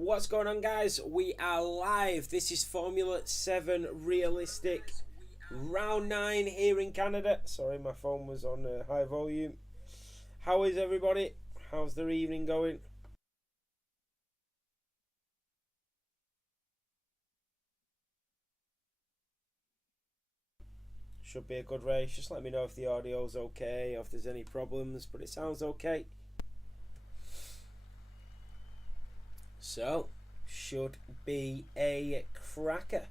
What's going on, guys? We are live. This is Formula 7 Realistic Round 9 here in Canada. Sorry, my phone was on high volume. How is everybody? How's their evening going? Should be a good race. Just let me know if the audio's okay or if there's any problems, but it sounds okay. So, should be a cracker.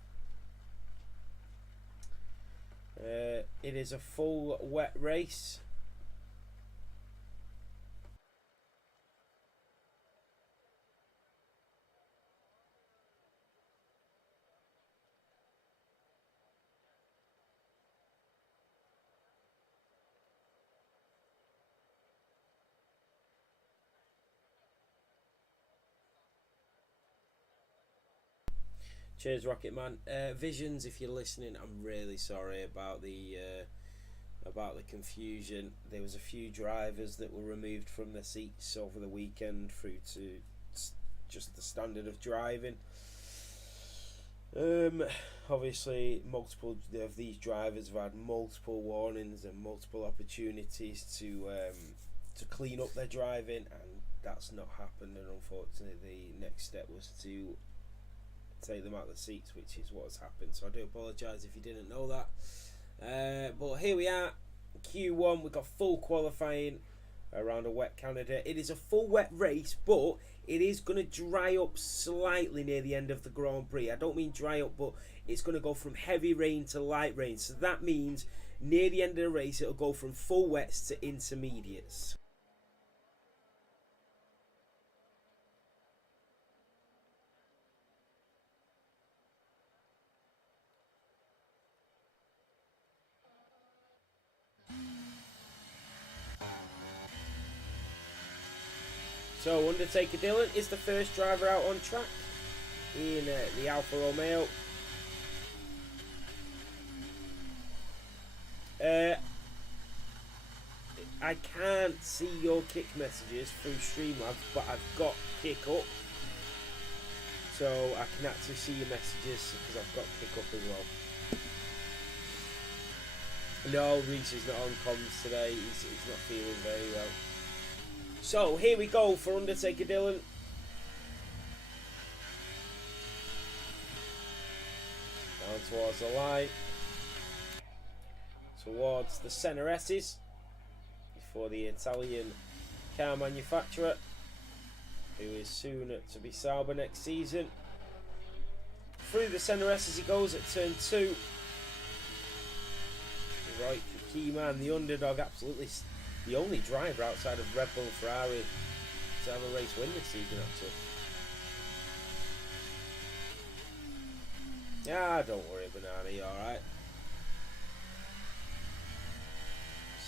It is a full wet race. Cheers, Rocket Man. Visions, if you're listening, I'm really sorry about the confusion. There was a few drivers that were removed from their seats over the weekend through to just the standard of driving. Obviously, multiple of these drivers have had multiple warnings and multiple opportunities to clean up their driving, and that's not happened. And unfortunately, the next step was to take them out of the seats, which is what has happened. So I do apologise if you didn't know that. But here we are, Q1. We've got full qualifying around a wet Canada. It is a full wet race, but it is going to dry up slightly near the end of the Grand Prix. I don't mean dry up, but it's going to go from heavy rain to light rain. So that means near the end of the race, it'll go from full wets to intermediates. So Undertaker Dylan is the first driver out on track in the Alfa Romeo. I can't see your kick messages through Streamlabs, but I've got kick up, so I can actually see your messages because I've got kick up as well. No, Reese is not on comms today. He's not feeling very well. So here we go for Undertaker Dylan. Down towards the line. Towards the F7Racing. For the Italian car manufacturer, who is soon to be Sauber next season. Through the F7Racing he goes at turn 2. Right, the key man, the underdog, absolutely the only driver outside of Red Bull and Ferrari to have a race win this season, actually. Ah, don't worry, Banana, you're alright.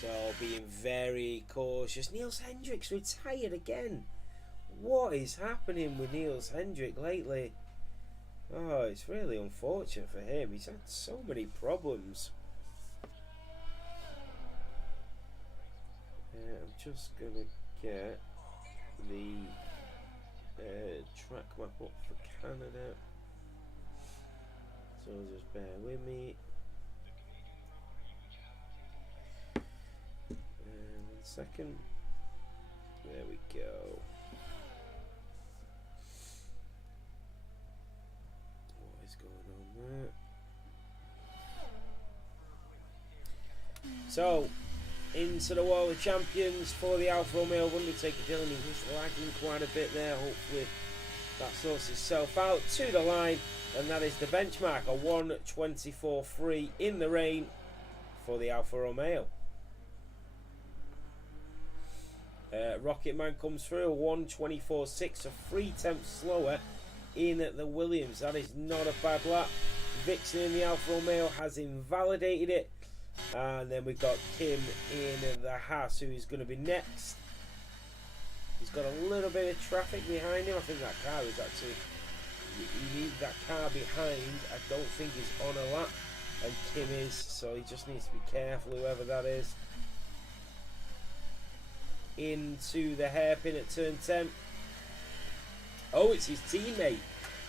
So, being very cautious. Niels Hendrick's retired again. What is happening with Niels Hendrick lately? Oh, it's really unfortunate for him. He's had so many problems. I'm just going to get the track map up for Canada. So just bear with me. 1 second. There we go. What is going on there? So, into the World of Champions for the Alfa Romeo of Undertaker Dylan. He was lagging quite a bit there. Hopefully that sorts itself out. To the line, and that is the benchmark, a 1:24.3 in the rain for the Alfa Romeo. Rocket Man comes through, a 1:24.6, so 3 tenths slower in the Williams. That is not a bad lap. Vixen in the Alfa Romeo has invalidated it. And then we've got Kim in the Haas, who is going to be next. He's got a little bit of traffic behind him. I think that car is actually... You need that car behind. I don't think he's on a lap. And Kim is, so he just needs to be careful, whoever that is. Into the hairpin at turn 10. Oh, it's his teammate.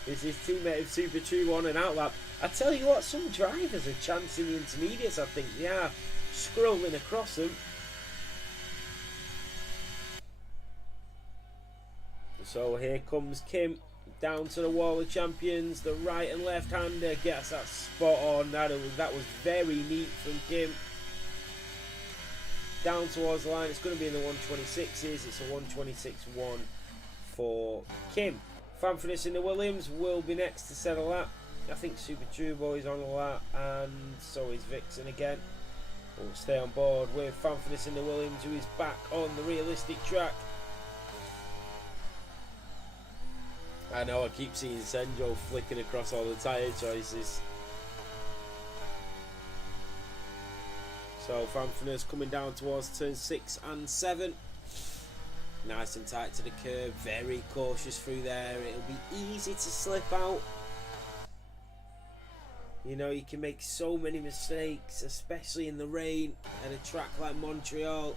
It's his teammate of Super True on an outlap. I tell you what, some drivers are chancing the intermediates, I think. They are scrolling across them. So here comes Kim down to the wall of champions. The right and left hander gets that spot on. That was very neat from Kim. Down towards the line. It's going to be in the 126s. It's a 126.1 for Kim. Fanfurness in the Williams will be next to set a lap. I think Super Turbo is on a lap, and so is Vixen again. We'll stay on board with Fanfurness in the Williams, who is back on the realistic track. I know I keep seeing Senjo flicking across all the tyre choices. So Fanfurness coming down towards turn 6 and 7. Nice and tight to the curb, very cautious through there. It'll be easy to slip out. You know, you can make so many mistakes, especially in the rain at a track like Montreal,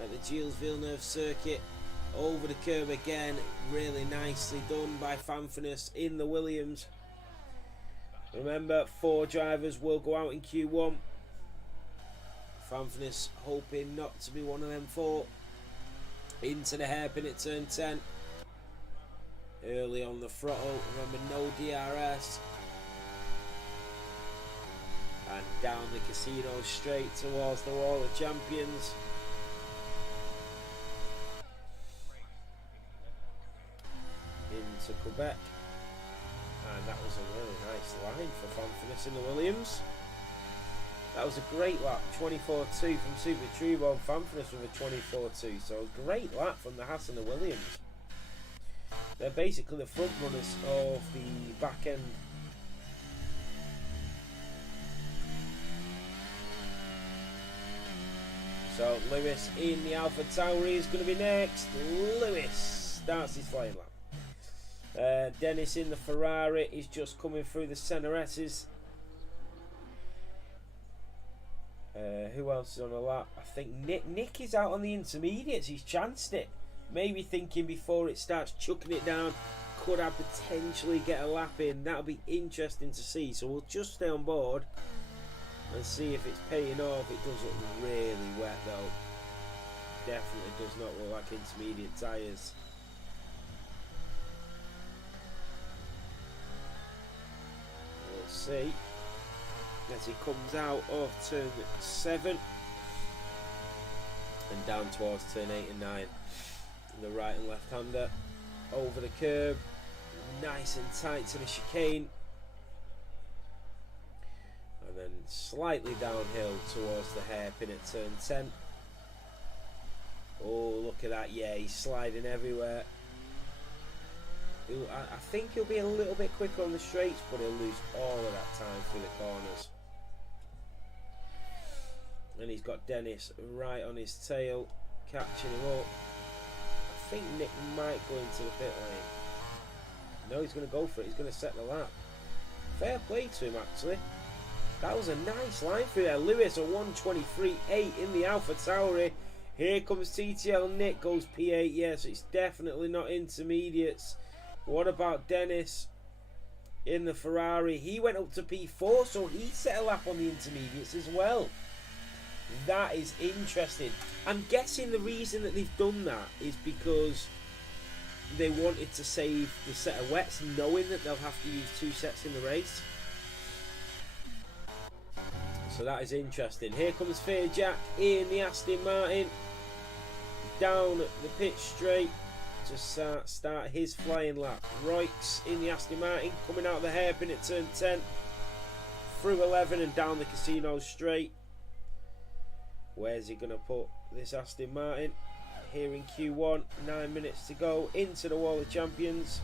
at the Gilles Villeneuve circuit. Over the curb again, really nicely done by Fanfurness in the Williams. Remember, 4 drivers will go out in Q1. Fanfurness hoping not to be one of them 4. Into the hairpin at turn 10. Early on the throttle, remember no DRS. And down the casino straight towards the wall of champions. Into Quebec. And that was a really nice line for Fanfurness in the Williams. That was a great lap, 24.2 from Super Turbo, and Fanfurness with a 24.2. So a great lap from the Haas and the Williams. They're basically the front runners of the back end. So Lewis in the Alpha Tauri is going to be next. Lewis starts his flying lap. Dennis in the Ferrari is just coming through the Senna S's. Who else is on a lap? I think Nick is out on the intermediates. He's chanced it. Maybe thinking before it starts chucking it down, could I potentially get a lap in? That'll be interesting to see. So we'll just stay on board and see if it's paying off. It does look really wet though. Definitely does not look like intermediate tyres. We'll see as he comes out of turn 7 and down towards turn 8 and 9. The right and left hander over the curb, nice and tight to the chicane, and then slightly downhill towards the hairpin at turn 10. Oh, look at that. Yeah, he's sliding everywhere. I think he'll be a little bit quicker on the straights, but he'll lose all of that time through the corners. And he's got Dennis right on his tail, catching him up. I think Nick might go into the pit lane. No, he's going to go for it. He's going to set the lap. Fair play to him, actually. That was a nice line through there. Lewis, a 1:23.8 in the Alpha Tauri. Here comes TTL. Nick goes P8. Yes, it's definitely not intermediates. What about Dennis in the Ferrari? He went up to P4, so he set a lap on the intermediates as well. That is interesting. I'm guessing the reason that they've done that is because they wanted to save the set of wets, knowing that they'll have to use 2 sets in the race. So that is interesting. Here comes Fair Jack in the Aston Martin. Down the pitch straight to start his flying lap. Roix in the Aston Martin coming out of the hairpin at turn 10. Through 11 and down the casino straight. Where's he going to put this Aston Martin? Here in Q1, 9 minutes to go, into the wall of champions.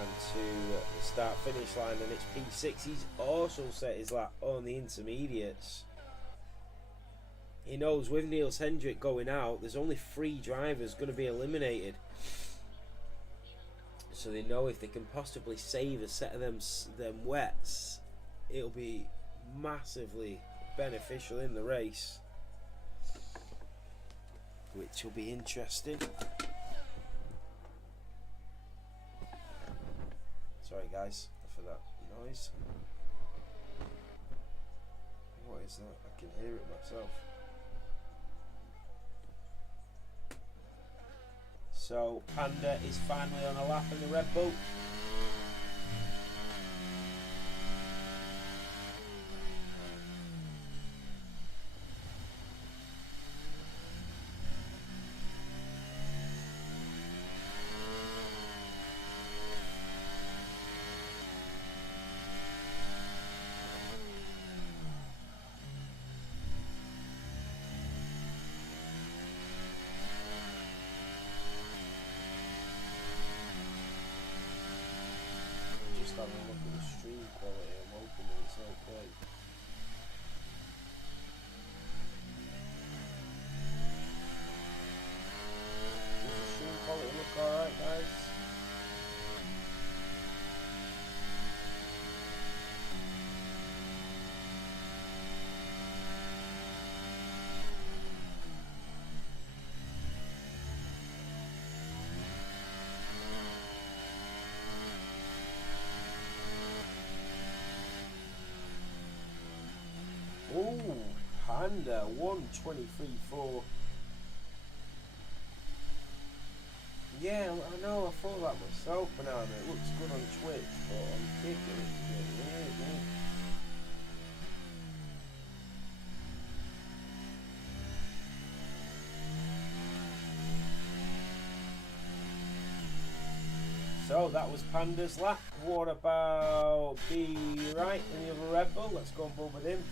And to the start finish line, and it's P6. He's also set his lap on the intermediates. He knows with Niels Hendrick going out, there's only 3 drivers going to be eliminated. So they know if they can possibly save a set of them wets, it'll be massively beneficial in the race. which will be interesting. Sorry guys for that noise. What is that? I can hear it myself. So Panda is finally on a lap in the Red Bull. Having a look at the stream quality. I'm hoping that it's okay. Does the stream quality look alright, guys? Ooh, Panda 1:23.4. Yeah, I know, I thought that myself, Banana. It looks good on Twitch, but I'm kicking it's a bit weird, yeah. So that was Panda's lap. What about B right in the other Red Bull? Let's go and bull with him.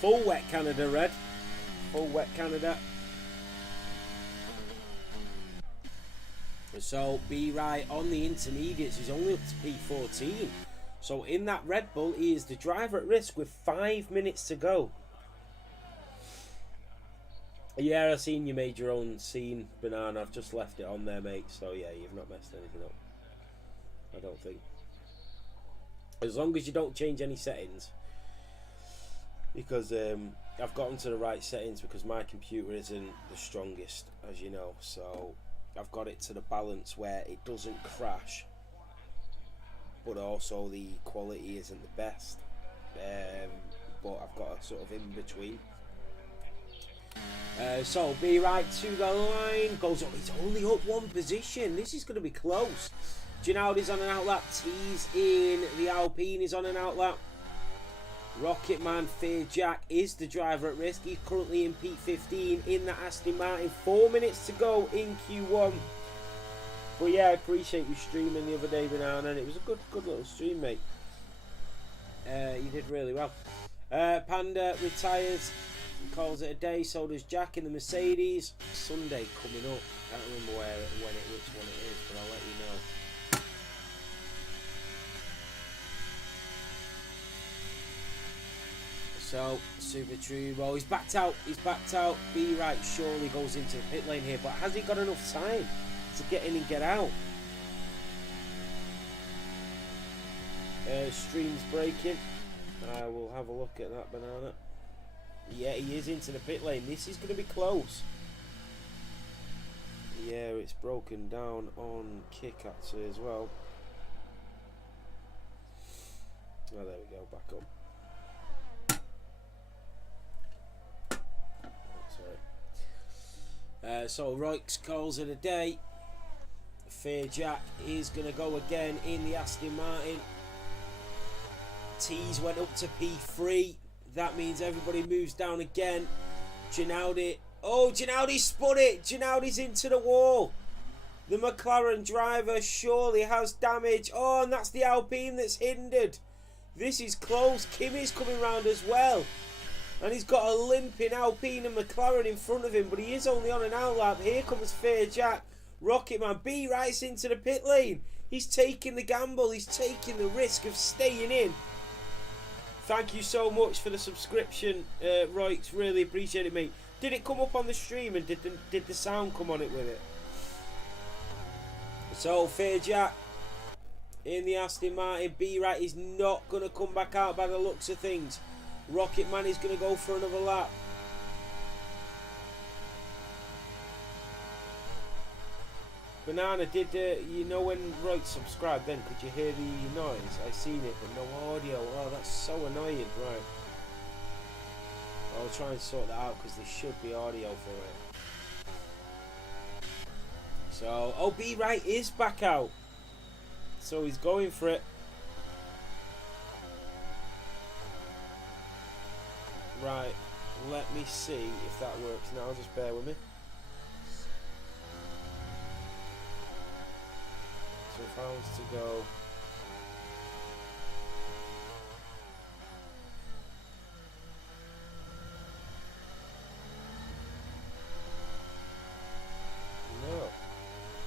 Full wet Canada red. Full wet Canada. So B right on the intermediates is only up to P14. So in that Red Bull he is the driver at risk with 5 minutes to go. Yeah, I've seen you made your own scene, Banana. I've just left it on there, mate. So yeah, you've not messed anything up, I don't think. As long as you don't change any settings. Because I've gotten to the right settings because my computer isn't the strongest, as you know. So I've got it to the balance where it doesn't crash, but also the quality isn't the best. But I've got a sort of in between. So B right to the line, goes up. He's only up one position. This is going to be close. Ginaldi's on an outlap. T's in the Alpine is on an outlap. Rocketman Fear Jack is the driver at risk. He's currently in P15 in the Aston Martin. 4 minutes to go in Q1. But yeah, I appreciate you streaming the other day, Banana, and it was a good little stream, mate. You did really well. Panda retires, calls it a day. So does Jack in the Mercedes. Sunday coming up. I don't remember which one it is, but I'll let you know. So, Super Turbo, he's backed out. B right surely goes into the pit lane here, but has he got enough time to get in and get out? Stream's breaking. I will have a look at that, Banana. Yeah, he is into the pit lane. This is going to be close. Yeah, it's broken down on kick actually as well. Oh, there we go, back up. Sorry. So Roix calls it a day. Fair Jack is going to go again in the Aston Martin. T's went up to P3. That means everybody moves down again. Ginaudi. Oh, Ginaudi spun it. Ginaudi's into the wall. The McLaren driver surely has damage. Oh, and that's the Alpine that's hindered. This is close. Kimi's coming round as well. And he's got a limping Alpine and McLaren in front of him, but he is only on an outlap. Here comes Fair Jack. Rocketman B right into the pit lane. He's taking the gamble. He's taking the risk of staying in. Thank you so much for the subscription, Roix. Really appreciate it, mate. Did it come up on the stream and did the sound come on it with it? So, Fair Jack in the Aston Martin. B-Right is not going to come back out by the looks of things. Rocketman is going to go for another lap. Banana, did you know when Roig subscribed then? Could you hear the noise? I seen it, but no audio. Oh, that's so annoying. Right. I'll try and sort that out because there should be audio for it. So, oh, B-Right is back out. So he's going for it. Right, let me see if that works now. Just bear with me. So if I was to go... No.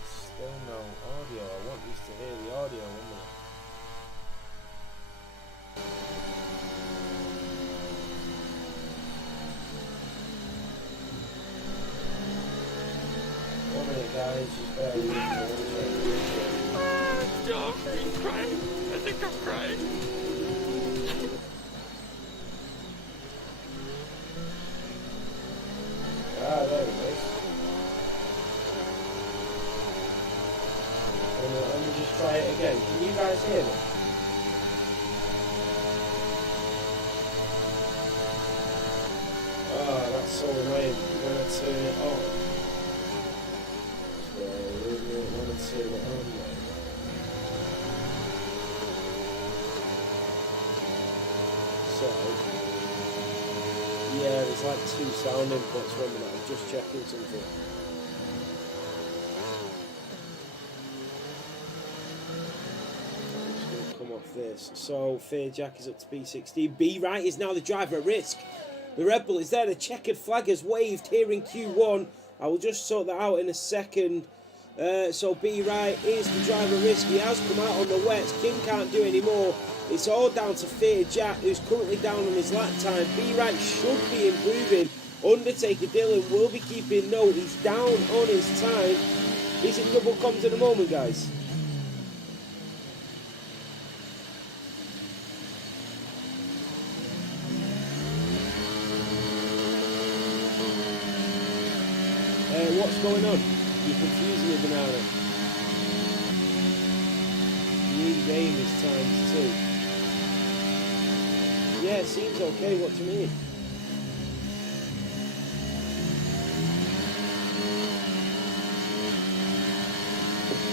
Still no audio. I want you to hear the audio, one minute. One minute, guys. Just bear with me. Stop! I'm crying. I think I'm crying. Ah, there it is. Let me just try it again. Can you guys hear me? Oh, that's so annoying when I turn it on. So, when I turn it on now. So, yeah, there's like two sound inputs from that. I'm just checking something. I'm just going to come off this. So, Fair Jack is up to P16. B-Right is now the driver at risk. The Red Bull is there. The checkered flag has waved here in Q1. I will just sort that out in a second. So B-Right is the driver at risk. He has come out on the wets. Kim can't do any more. It's all down to Fair Jack, who's currently down on his lap time. B-Right should be improving. Undertaker Dylan will be keeping note. He's down on his time. He's in double comms at the moment, guys. What's going on? You're confusing me, Banana. The in-game is times 2. Yeah, it seems okay. What do you mean?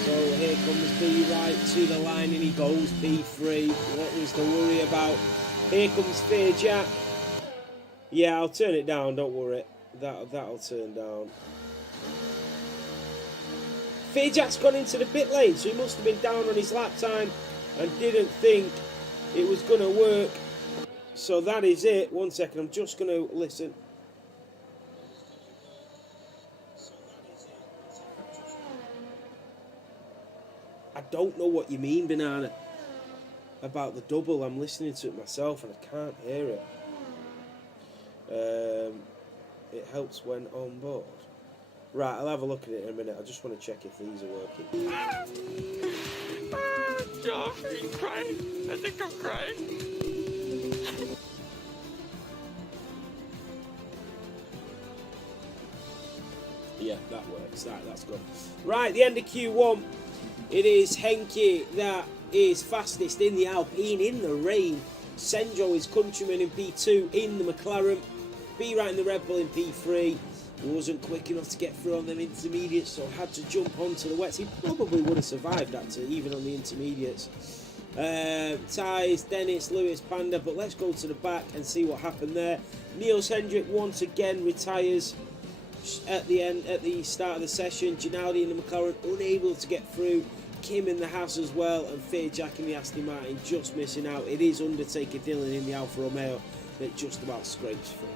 So here comes B-Right to the line and he goes P3. Nothing's to worry about. Here comes Fair Jack. Yeah, I'll turn it down. Don't worry. That'll turn down. Fair Jack's gone into the pit lane, so he must have been down on his lap time and didn't think it was going to work. So that is it. 1 second, I'm just going to listen. I don't know what you mean, Banana, about the double. I'm listening to it myself and I can't hear it. It helps when on board. Right, I'll have a look at it in a minute. I just want to check if these are working. Stop! I'm crying. I think I'm crying. Yeah, that works. That's good. Right, the end of Q1. It is Henke that is fastest in the Alpine in the rain. Senjo is countryman in P2 in the McLaren. B-Right in the Red Bull in P3. He wasn't quick enough to get through on them intermediates, so had to jump onto the wets. He probably would have survived that too, even on the intermediates. Tyres, Dennis, Lewis, Panda, but let's go to the back and see what happened there. Niels Hendrick once again retires at the start of the session. Ginaldi in the McLaren unable to get through. Kim in the Haas as well, and Fair Jack in the Aston Martin just missing out. It is Undertaker Dylan in the Alfa Romeo that just about scrapes through.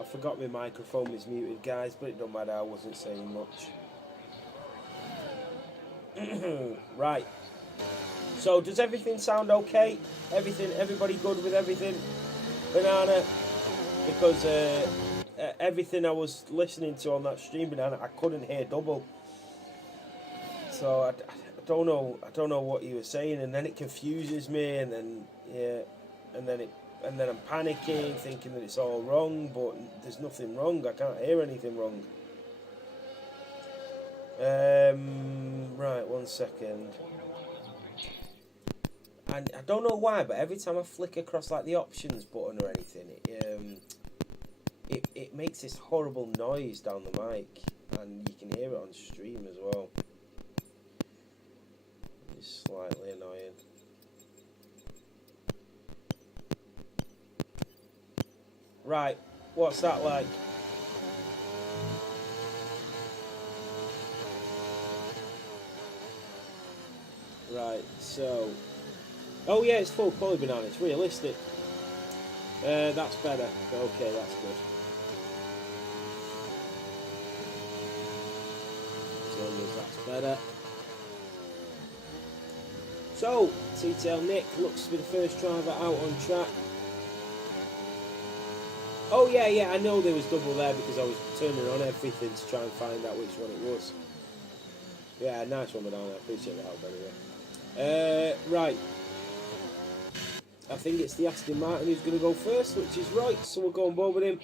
I forgot my microphone was muted, guys, but it don't matter, I wasn't saying much. Right. So, does everything sound okay? Everybody good with everything? Banana? Because everything I was listening to on that stream, Banana, I couldn't hear double. So, I don't know what you were saying, and then it confuses me, and then, yeah, and then I'm panicking, thinking that it's all wrong, but there's nothing wrong. I can't hear anything wrong. Right, 1 second. And I don't know why, but every time I flick across like the options button or anything, it makes this horrible noise down the mic, and you can hear it on stream as well. It's slightly annoying. Right, what's that like? Right, so... Oh yeah, it's full colour, Banana, it's realistic. That's better. Okay, that's good. As long as that's better. So, T-Tail Nick looks to be the first driver out on track. Oh yeah, I know there was double there because I was turning on everything to try and find out which one it was. Yeah, nice one, Banana. I appreciate the help anyway. Right. I think it's the Aston Martin who's going to go first, which is right, so we'll go on board with him.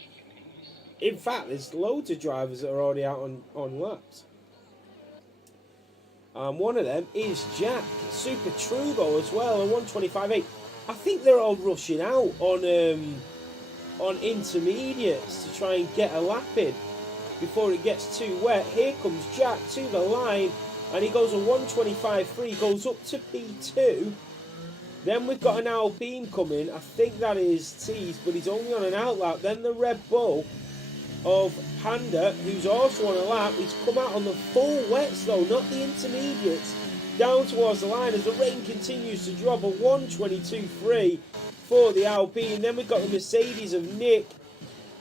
In fact, there's loads of drivers that are already out on laps. And one of them is Jack, Super Trubo as well, and 125.8. I think they're all rushing out on intermediates to try and get a lap in before it gets too wet. Here comes Jack to the line, and he goes a 125.3, goes up to P2. Then we've got an Alpine coming. I think that is Tees, but he's only on an out lap. Then the Red Bull of Panda, who's also on a lap. He's come out on the full wets though, not the intermediates, down towards the line as the rain continues to drop. A 122.3 for the Alpine. Then we've got the Mercedes of Nick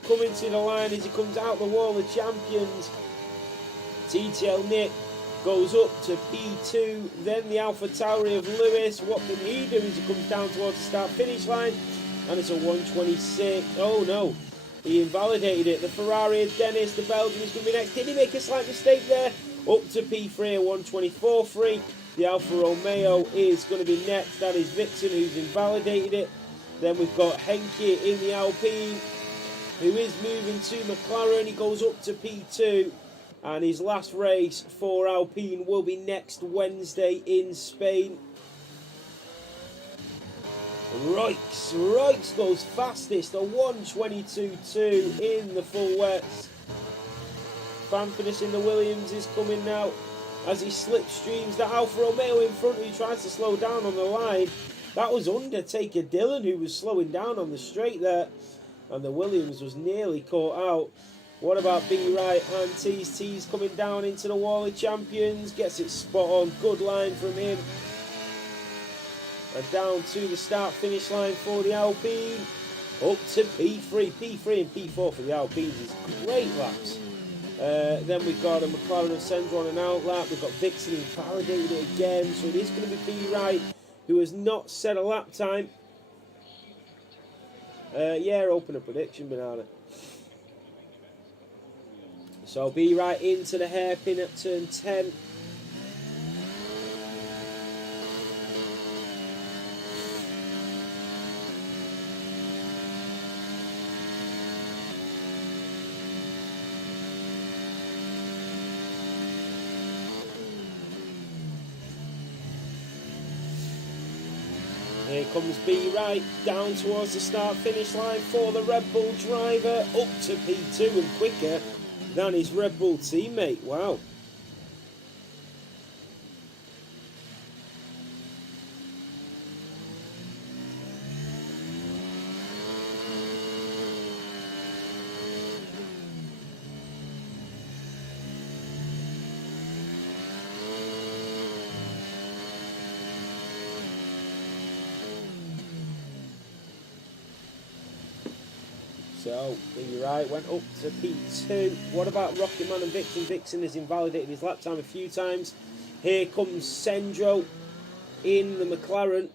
coming to the line as he comes out the wall of champions. TTL Nick goes up to P2. Then the Alpha Tauri of Lewis. What can he do as he comes down towards the start finish line? And it's a 126. Oh no, he invalidated it. The Ferrari of Dennis, the Belgian, is going to be next. Did he make a slight mistake there? Up to P3, a 124.3. The Alfa Romeo is going to be next. That is Vixen, who's invalidated it. Then we've got Henke in the Alpine, who is moving to McLaren. He goes up to P2. And his last race for Alpine will be next Wednesday in Spain. Rikes goes fastest, a 122.2 in the full wets. Fan finishing the Williams is coming now as he slipstreams the Alfa Romeo in front, who tries to slow down on the line. That was Undertaker Dylan who was slowing down on the straight there, and the Williams was nearly caught out. What about B Right and Tees? Tees coming down into the wall of champions, gets it spot on, good line from him. And down to the start-finish line for the Alpine. Up to P3 and P4 for the Alpines is great laps. Then we've got a McLaren of Sendra on an out lap. We've got Vixen who validated it again. So it is going to be B Right who has not set a lap time. Yeah, open a prediction, Banana. So B Right into the hairpin at turn 10. Here comes B Right down towards the start finish line for the Red Bull driver, up to P2 and quicker than his Red Bull teammate. Wow. So, B Right went up to P2. What about Rocket Man and Vixen? Vixen has invalidated his lap time a few times. Here comes Sendro in the McLaren.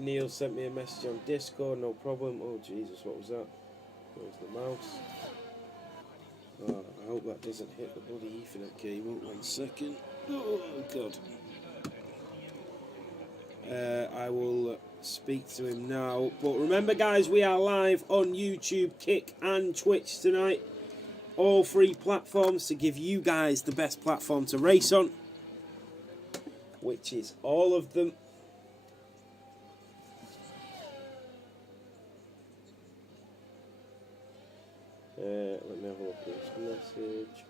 Neil sent me a message on Discord, no problem. Oh Jesus, what was that? Where's the mouse? Oh, I hope that doesn't hit the bloody Ethernet cable. 1 second. Oh God. I will speak to him now. But remember, guys, we are live on YouTube, Kick, and Twitch tonight. All 3 platforms to give you guys the best platform to race on, which is all of them. Let me have a look at this message.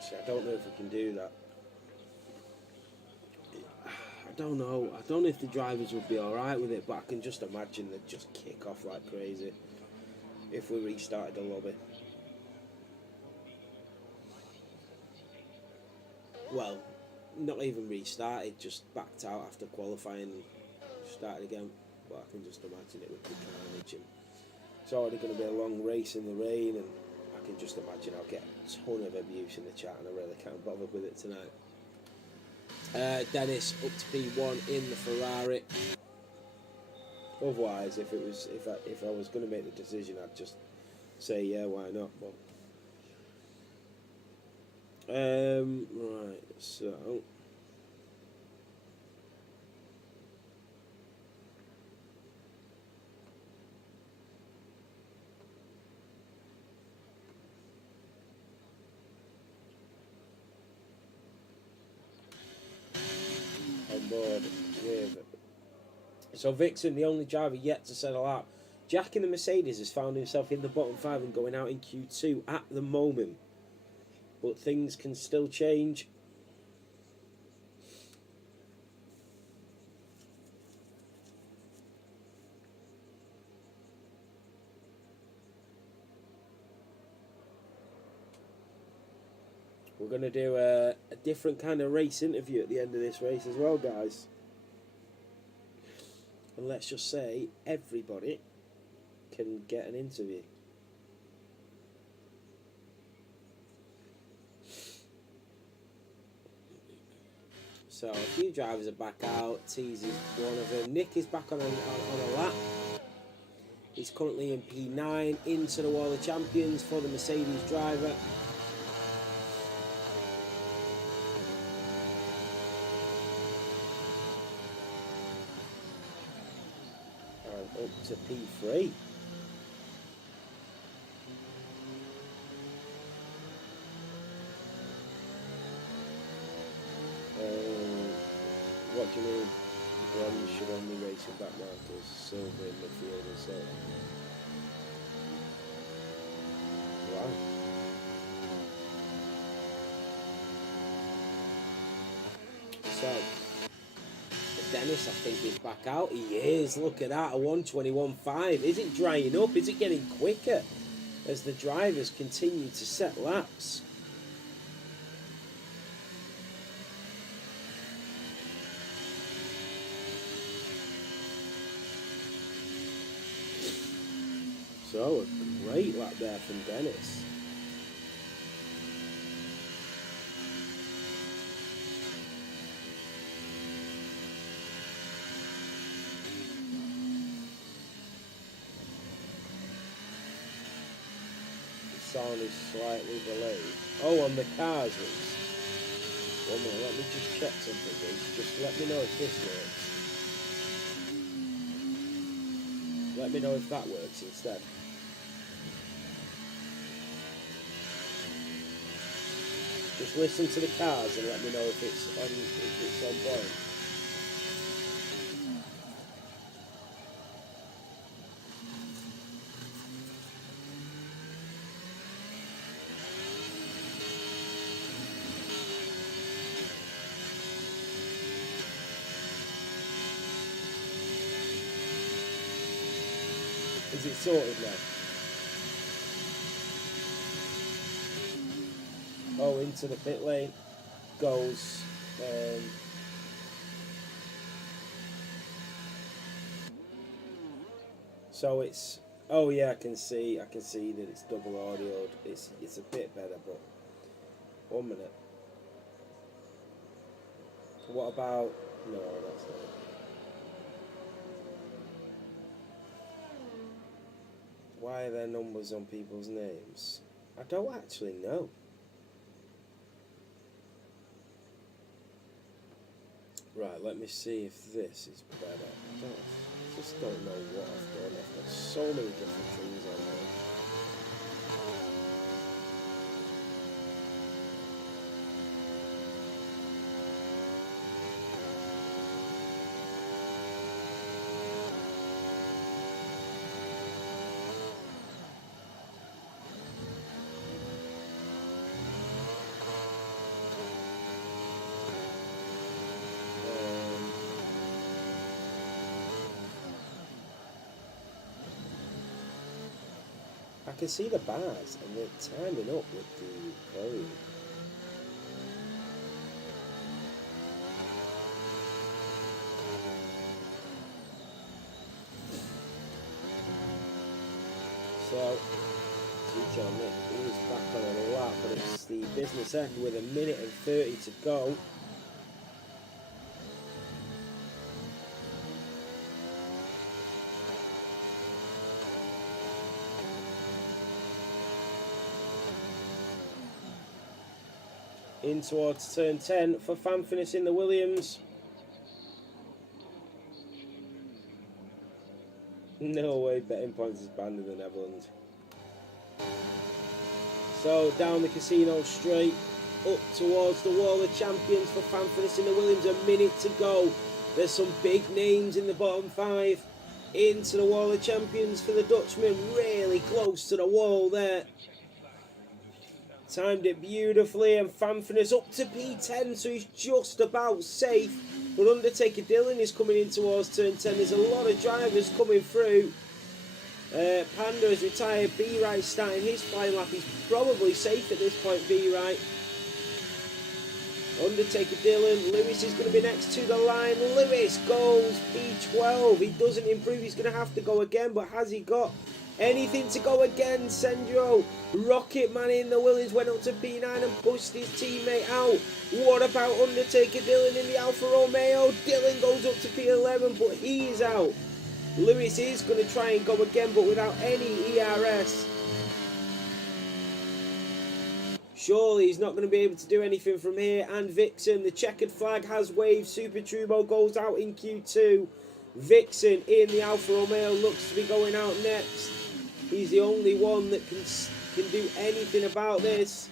See, I don't know if we can do that. I don't know. I don't know if the drivers would be alright with it, but I can just imagine they'd just kick off like crazy if we restarted the lobby. Well, not even restarted, just backed out after qualifying and started again. But I can just imagine it would be carnage. And it's already going to be a long race in the rain, and I can just imagine I'll get a ton of abuse in the chat, and I really can't bother with it tonight. Dennis up to P1 in the Ferrari. Otherwise, if I was going to make the decision, I'd just say yeah, why not? But right, so on board with. So Vixen, the only driver yet to settle out. Jack in the Mercedes has found himself in the bottom 5 and going out in Q2 at the moment. But things can still change. We're going to do a different kind of race interview at the end of this race as well, guys. And let's just say everybody can get an interview. So a few drivers are back out. Tease is one of them. Nick is back on a lap. He's currently in P9 into the Wall of Champions for the Mercedes driver. And up to P3. What do you mean? Bronze should only race in back markers, silver in midfield and so on. Wow. So, Dennis, I think, is back out. He is. Look at that, a 1:21.5. Is it drying up? Is it getting quicker as the drivers continue to set laps? So, a great lap there from Dennis. The sound is slightly delayed. Oh, on the cars race. 1 minute, let me just check something, please. Just let me know if this works. Let me know if that works instead. Just listen to the cars and let me know if it's on point. Is it sorted now? Oh, into the pit lane goes so it's, oh yeah, I can see that it's double audioed. It's a bit better, but 1 minute. What about, no, that's not it. Why are there numbers on people's names? I don't actually know. Right, let me see if this is better. I just don't know what I've done. I've got so many different things on there. I can see the bars and they're timing up with the code. So, Tito Nick is back on a lap, but it's the business end with 1 minute and 30 to go. in towards turn 10 for Fanfinis in the Williams. No way betting points is banned in the Netherlands. So down the casino straight, up towards the Wall of Champions for Fanfinis in the Williams. A minute to go. There's some big names in the bottom 5. Into the Wall of Champions for the Dutchman. Really close to the wall there. Timed it beautifully, and Fanfinis up to P10, so he's just about safe. But Undertaker Dylan is coming in towards turn 10. There's a lot of drivers coming through. Panda has retired. B-Right starting his flying lap. He's probably safe at this point, B-Right. Undertaker Dylan. Lewis is going to be next to the line. Lewis goes P12. He doesn't improve. He's going to have to go again, but has he got anything to go again? Sendro, Rocket Man in the Williams went up to P9 and pushed his teammate out. What about Undertaker Dylan in the Alfa Romeo? Dylan goes up to P11, but he is out. Lewis is going to try and go again, but without any ERS. Surely he's not going to be able to do anything from here. And Vixen, the checkered flag has waved. Super Turbo goes out in Q2. Vixen in the Alfa Romeo looks to be going out next. He's the only one that can do anything about this.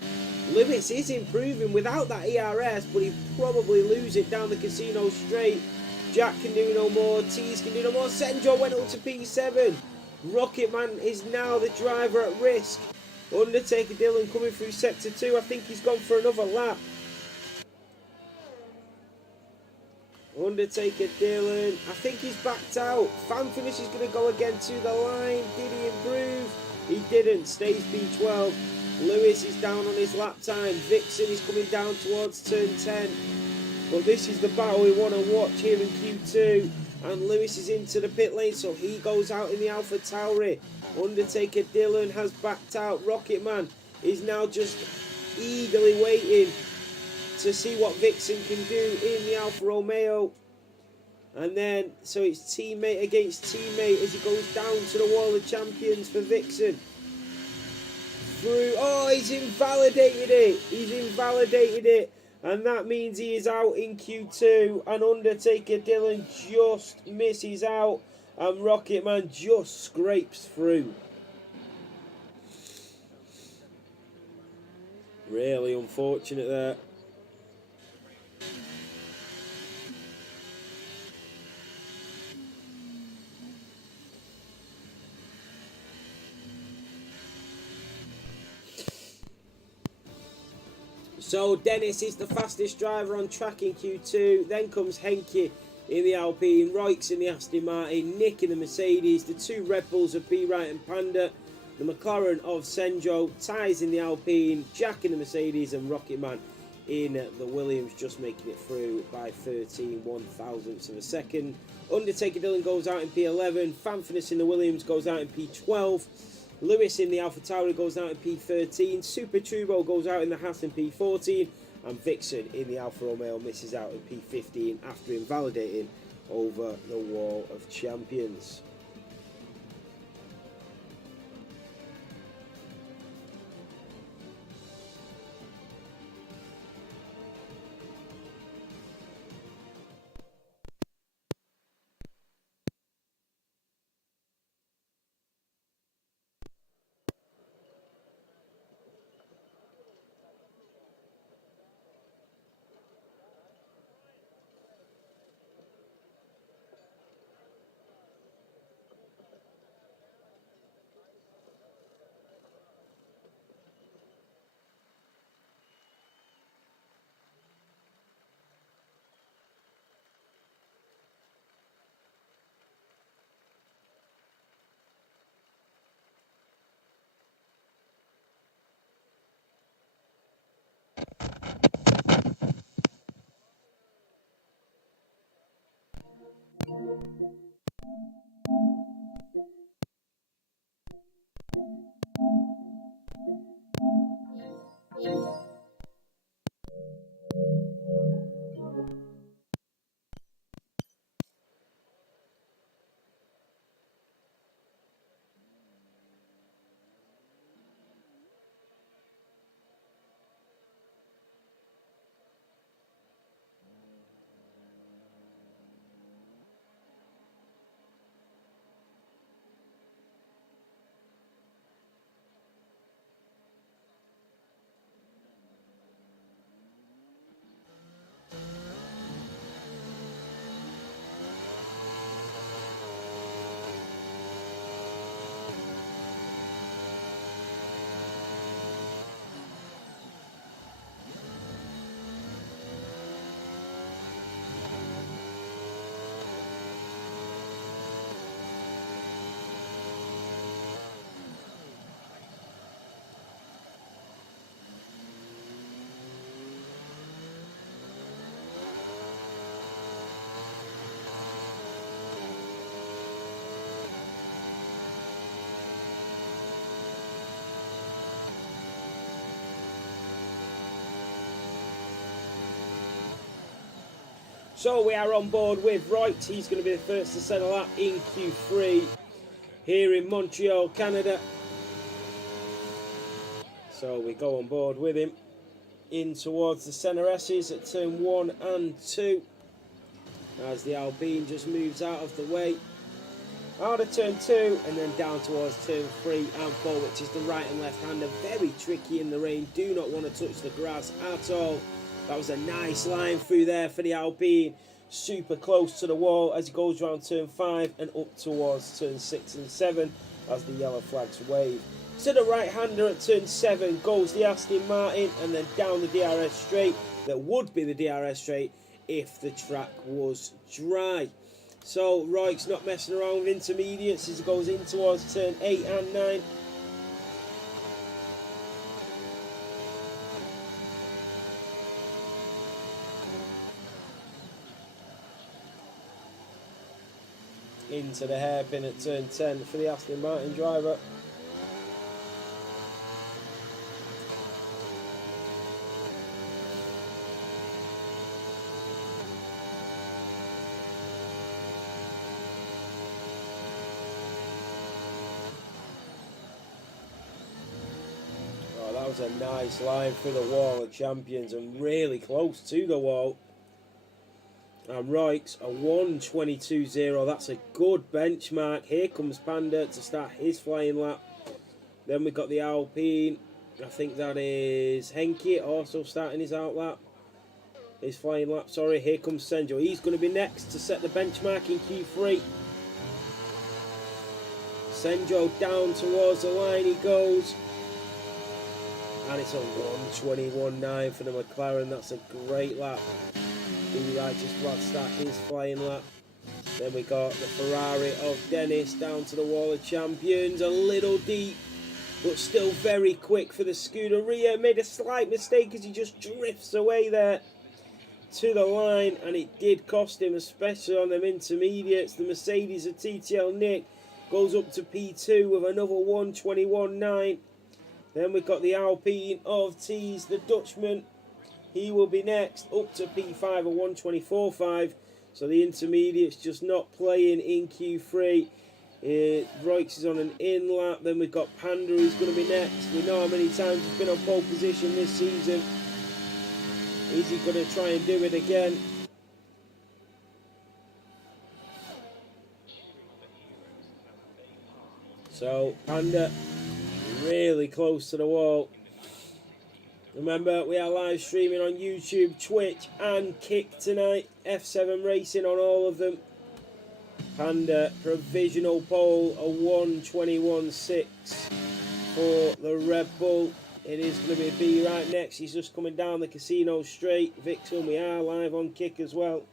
Lewis is improving without that ERS, but he'd probably lose it down the casino straight. Jack can do no more. Tease can do no more. Senjo went up to P7. Rocketman is now the driver at risk. Undertaker Dylan coming through sector 2. I think he's gone for another lap. Undertaker Dylan, I think he's backed out. Fanfinish is going to go again to the line. Did he improve? He didn't. Stays P12. Lewis is down on his lap time. Vixen is coming down towards turn 10. But this is the battle we want to watch here in Q2. And Lewis is into the pit lane, so he goes out in the Alpha Tauri. Undertaker Dylan has backed out. Rocketman is now just eagerly waiting to see what Vixen can do in the Alfa Romeo. And then, so it's teammate against teammate as he goes down to the Wall of Champions for Vixen. Through, oh, he's invalidated it. He's invalidated it. And that means he is out in Q2. And Undertaker Dylan just misses out. And Rocketman just scrapes through. Really unfortunate there. So Dennis is the fastest driver on track in Q2. Then comes Henke in the Alpine, Roix in the Aston Martin, Nick in the Mercedes, the two Red Bulls of B-Right and Panda, the McLaren of Senjo, Ty's in the Alpine, Jack in the Mercedes, and Rocketman in the Williams, just making it through by 13 one-thousandths of a second. Undertaker Dylan goes out in P11, Fanfinis in the Williams goes out in P12, Lewis in the Alpha Tauri goes out in P13, Super Turbo goes out in the Haas in P14, and Vixen in the Alfa Romeo misses out in P15 after invalidating over the Wall of Champions. So we are on board with Royce. He's going to be the first to set a lap in Q3 here in Montreal, Canada. So we go on board with him in towards the centre S's at turn 1 and 2 as the Alpine just moves out of the way. Out of turn 2 and then down towards turn 3 and 4, which is the right and left hander. Very tricky in the rain. Do not want to touch the grass at all. That was a nice line through there for the Alpine. Super close to the wall as he goes around turn 5 and up towards turn 6 and 7 as the yellow flags wave. To the right hander at turn 7 goes the Aston Martin, and then down the DRS straight. That would be the DRS straight if the track was dry. So Roy's not messing around with intermediates as he goes in towards turn 8 and 9. Into the hairpin at turn 10 for the Aston Martin driver. That was a nice line through the wall of champions and really close to the wall. And Roy's a 1:22.0. That's a good benchmark. Here comes Panda to start his flying lap. Then we've got the Alpine. I think that is Henke also starting his out lap. His flying lap, sorry. Here comes Senjo. He's going to be next to set the benchmark in Q3. Senjo down towards the line he goes. And it's a 1:21.9 for the McLaren. That's a great lap. Right just about to start his flying lap. Then we got the Ferrari of Dennis down to the wall of champions. A little deep, but still very quick for the Scuderia. Made a slight mistake as he just drifts away there to the line. And it did cost him, especially on them intermediates. The Mercedes of TTL Nick goes up to P2 with another 1:21.9. Then we've got the Alpine of Tees, the Dutchman. He will be next, up to P5 at 1:24.5. So the intermediates just not playing in Q3. Royx is on an in lap. Then we've got Panda who's going to be next. We know how many times he's been on pole position this season. Is he going to try and do it again? So Panda really close to the wall. Remember, we are live streaming on YouTube, Twitch and Kick tonight. F7Racing on all of them. Panda, provisional pole, a 1:21.6 for the Red Bull. It is going to be a B right next. He's just coming down the casino straight. Vixen, we are live on Kick as well.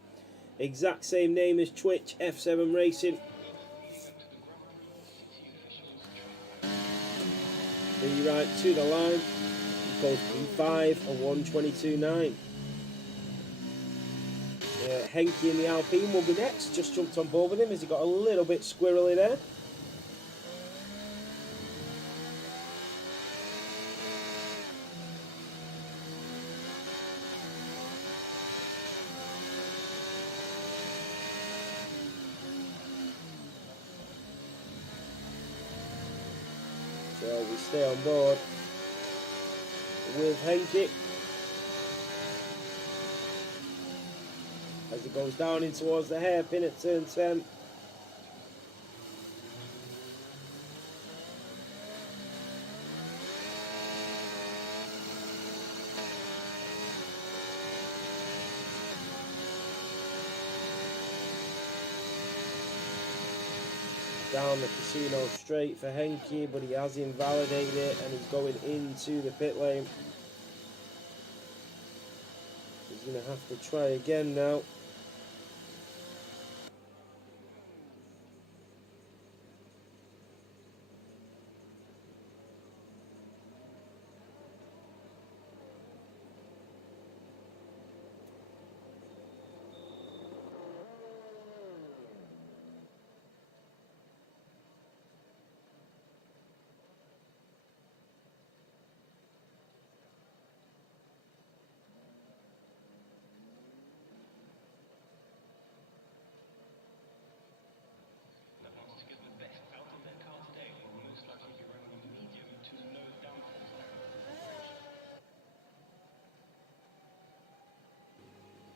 Exact same name as Twitch, F7Racing. B right to the line. Goes P5 a 1:22.9. Henke in the Alpine will be next. Just jumped on board with him as he got a little bit squirrely there. So we stay on board with Henke as he goes down in towards the hairpin at turn 10. Down the casino straight for Henke, but he has invalidated it and he's going into the pit lane. He's going to have to try again now.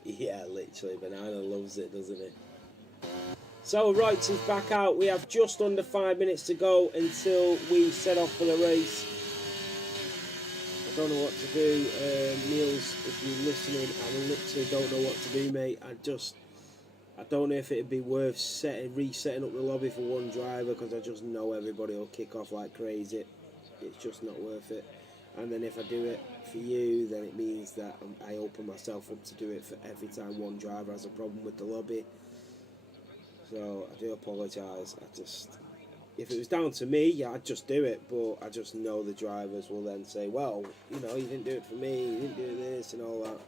Yeah, literally, Banana loves it, doesn't he? So, Reutz is back out. We have just under 5 minutes to go until we set off for the race. I don't know what to do. Niels, if you're listening, I literally don't know what to do, mate. I don't know if it'd be worth resetting up the lobby for one driver, because I just know everybody will kick off like crazy. It's just not worth it. And then if I do it for you, then it means that I open myself up to do it for every time one driver has a problem with the lobby. So I do apologise. If it was down to me, yeah, I'd just do it. But I just know the drivers will then say, well, you know, you didn't do it for me, you didn't do this and all that.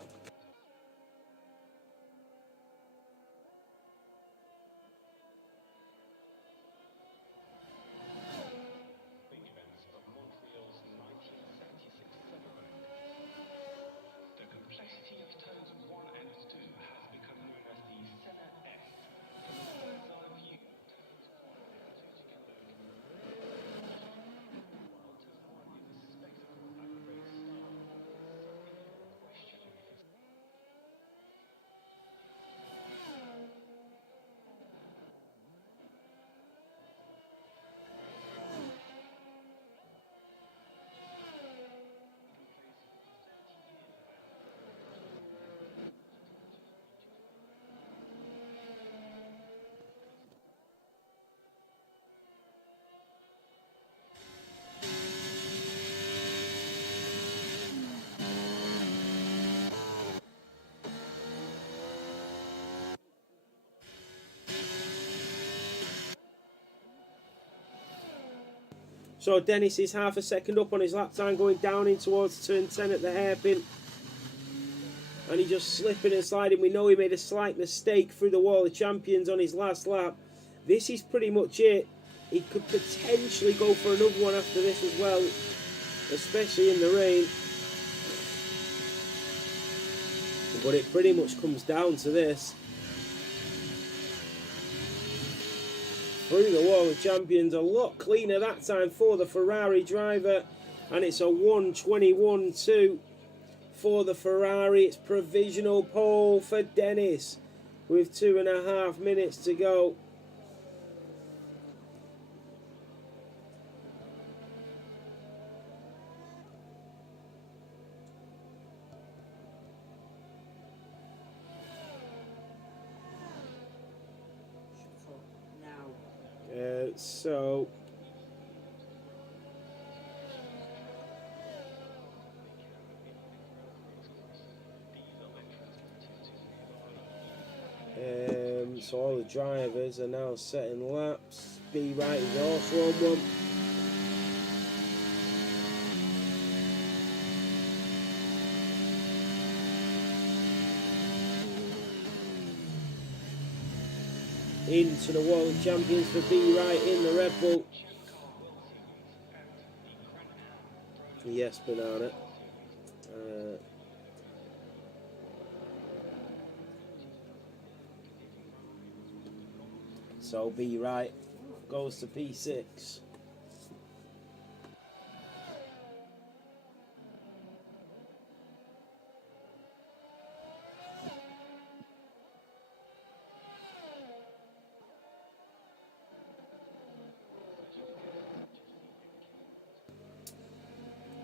So Dennis is half a second up on his lap time, going down in towards turn 10 at the hairpin. And he just slipping and sliding. We know he made a slight mistake through the wall of champions on his last lap. This is pretty much it. He could potentially go for another one after this as well, especially in the rain. But it pretty much comes down to this. Through the wall of champions, a lot cleaner that time for the Ferrari driver, and it's a 1:21.2 for the Ferrari. It's provisional pole for Dennis with 2.5 minutes to go. So all the drivers are now setting laps. B Right is also on one. Into the wall of champions for B Right in the Red Bull. Yes, Banana. So B Right goes to P6.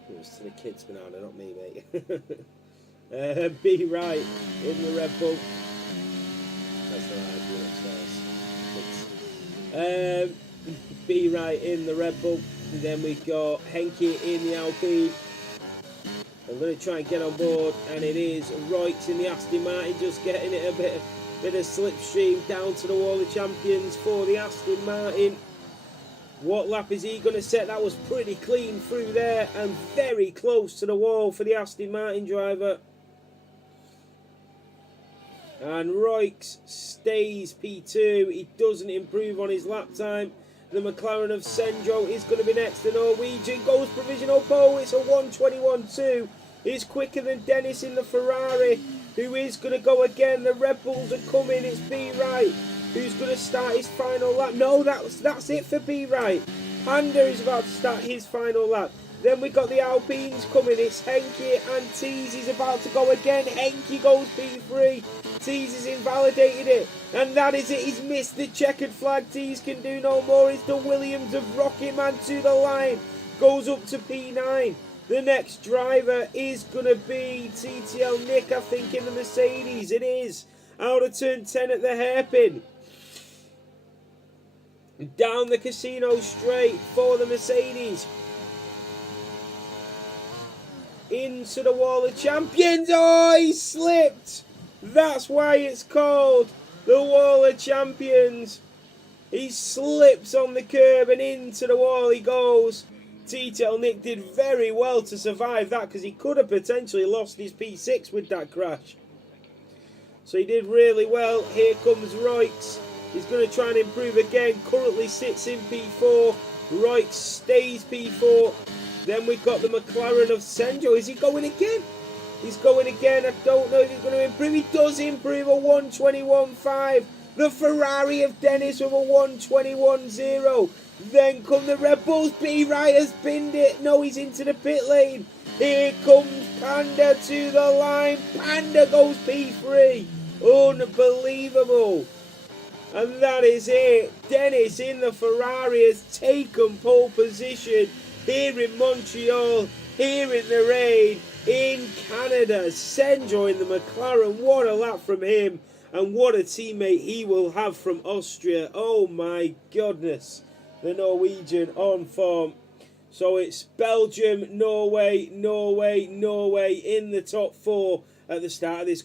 It was to the kids, Banana, not me, mate. B Right in the Red Bull. That's the right idea upstairs. B Right in the Red Bull. And then we've got Henke in the Alpine. I'm going to try and get on board, and it is Reutz in the Aston Martin, just getting it a bit of slipstream down to the wall of champions for the Aston Martin. What lap is he going to set? That was pretty clean through there and very close to the wall for the Aston Martin driver. And Reutz stays P2. He doesn't improve on his lap time. The McLaren of Senjo is going to be next. The Norwegian goes provisional pole. It's a 1:21.2. He's quicker than Dennis in the Ferrari, who is going to go again. The Red Bulls are coming. It's B Right who's going to start his final lap. No, that's it for B Right. Panda is about to start his final lap. Then we got the Alpines coming. It's Henke and Teasy's about to go again. Henke goes P3. Teasy's invalidated it. And that is it. He's missed the checkered flag. Tease can do no more. It's the Williams of Rocket Man to the line. Goes up to P9. The next driver is going to be TTL Nick, I think, in the Mercedes. It is. Out of turn 10 at the hairpin. Down the casino straight for the Mercedes. Into the wall of champions. Oh, he slipped. That's why it's called the wall of champions. He slips on the curb and into the wall he goes. TTL Nick did very well to survive that because he could have potentially lost his P6 with that crash. So he did really well. Here comes Roix. He's going to try and improve again. Currently sits in P4. Roix stays P4. Then we've got the McLaren of Senjo. Is he going again? He's going again. I don't know if he's going to improve. He does improve a 121.5. The Ferrari of Dennis with a 121.0. Then come the Red Bulls. B. Wright has binned it. No, he's into the pit lane. Here comes Panda to the line. Panda goes P3. Unbelievable. And that is it. Dennis in the Ferrari has taken pole position here in Montreal, here in the rain, in Canada. Senjo in the McLaren. What a lap from him. And what a teammate he will have from Austria. Oh my goodness. The Norwegian on form. So it's Belgium, Norway, Norway, Norway in the top four at the start of this